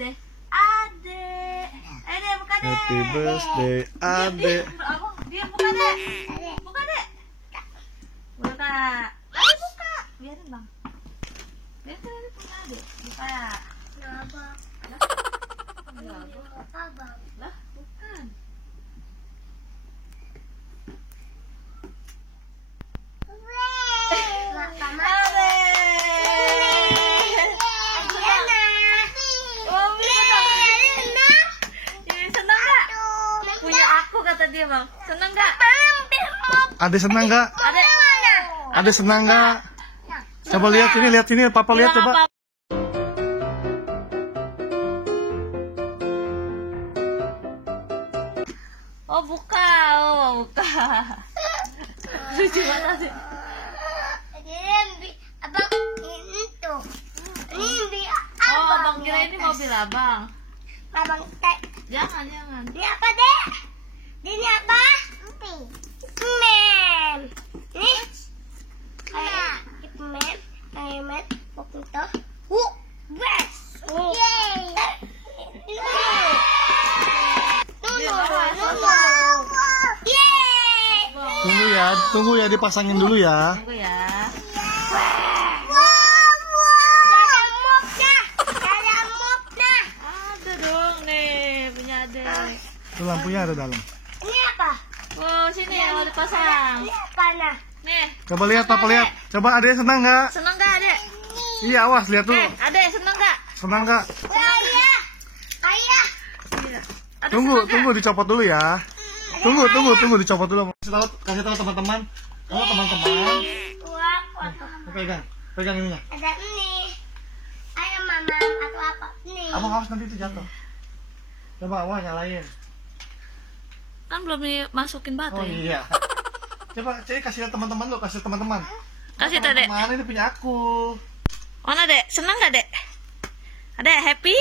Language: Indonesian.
birthday Ade. Dek, buka deh. Happy birthday Ade. Dia buka deh. Buka deh. Buka. Ayo buka. Biarin bang. Biarin tadi punya Ade. Buka. Abang. Abang. Lah, bukan. Dia bang, seneng nggak? Ade senang nggak? Ade, Ade senang nggak? Coba lihat ini, Papa lihat coba. Oh buka. Lucu banget sih. Abang ini tuh. Ini Oh abang kira ini mobil abang. Abang Jangan. Ini apa deh? Ini apa? Mem. Ini kayak mem. Foto. Best. Yay. Yeay. Tunggu ya, dipasangin dulu ya. Tunggu ya. Ada dong nih punya Ade. Itu lampunya ada dalam. Ini apa? Oh sini yang mau dipasang. Ini apa nah? Nih. Coba lihat, Papa lihat. Coba Ade senang nggak? Seneng nggak Ade? Iya, awas lihat tuh. Ade seneng nggak? Senang nggak? Ayah. Ade Tunggu, seneng nggak? dicopot dulu ya. Tunggu dicopot dulu. Kasih tahu teman-teman. Kalau teman-teman, pegang ininya. Ada ini. Ayo mama atau apa? Ini. Abang awas nanti itu jatuh. Coba nyalain. Kan belum dimasukin Oh baterai. iya. Coba kasih lihat teman-teman lo, kasih teman-teman. Kasih Ade. Teman ini punya aku. Mana Dek? Seneng nggak Dek? Ade happy?